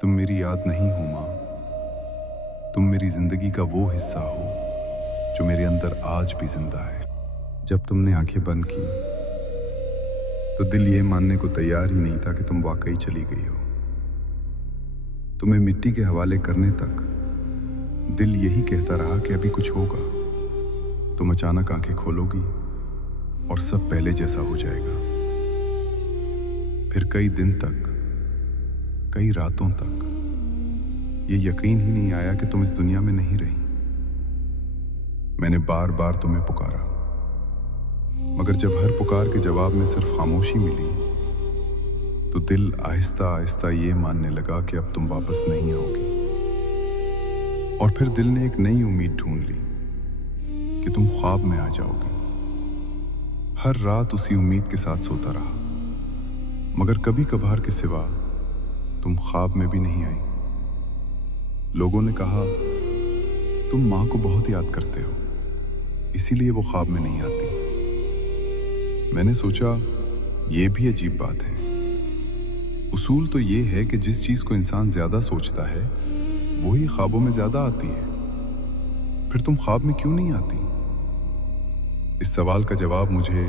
तुम मेरी याद नहीं हो माँ। तुम मेरी जिंदगी का वो हिस्सा हो जो मेरे अंदर आज भी जिंदा है। जब तुमने आंखें बंद की तो दिल ये मानने को तैयार ही नहीं था कि तुम वाकई चली गई हो। तुम्हें मिट्टी के हवाले करने तक दिल यही कहता रहा कि अभी कुछ होगा। तुम अचानक आंखें खोलोगी और सब पहले जैसा हो जाएगा। फिर कई दिन तक, कई रातों तक ये यकीन ही नहीं आया कि तुम इस दुनिया में नहीं रही। मैंने बार बार तुम्हें पुकारा, मगर जब हर पुकार के जवाब में सिर्फ खामोशी मिली तो दिल आहिस्ता आहिस्ता ये मानने लगा कि अब तुम वापस नहीं आओगी। और फिर दिल ने एक नई उम्मीद ढूंढ ली कि तुम ख्वाब में आ जाओगी। हर रात उसी उम्मीद के साथ सोता रहा, मगर कभी कभार के सिवा तुम ख्वाब में भी नहीं आई। लोगों ने कहा तुम माँ को बहुत याद करते हो, इसीलिए वो ख्वाब में नहीं आती। मैंने सोचा ये भी अजीब बात है। उसूल तो ये है कि जिस चीज को इंसान ज्यादा सोचता है वही ख्वाबों में ज्यादा आती है। फिर तुम ख्वाब में क्यों नहीं आती? इस सवाल का जवाब मुझे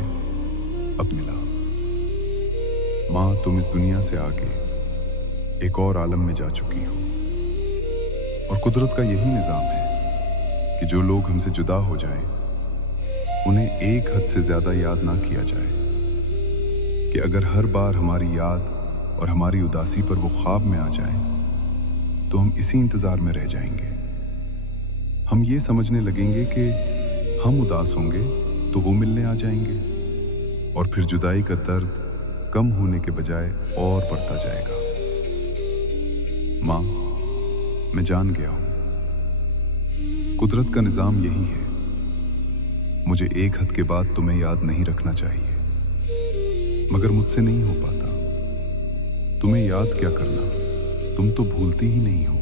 अब मिला। माँ, तुम इस दुनिया से आगे एक और आलम में जा चुकी हो, और कुदरत का यही निजाम है कि जो लोग हमसे जुदा हो जाएं, उन्हें एक हद से ज्यादा याद ना किया जाए। कि अगर हर बार हमारी याद और हमारी उदासी पर वो ख्वाब में आ जाए तो हम इसी इंतजार में रह जाएंगे। हम ये समझने लगेंगे कि हम उदास होंगे तो वो मिलने आ जाएंगे, और फिर जुदाई का दर्द कम होने के बजाय और बढ़ता जाएगा। माँ, मैं जान गया हूं कुदरत का निजाम यही है। मुझे एक हद के बाद तुम्हें याद नहीं रखना चाहिए, मगर मुझसे नहीं हो पाता। तुम्हें याद क्या करना, तुम तो भूलती ही नहीं हो।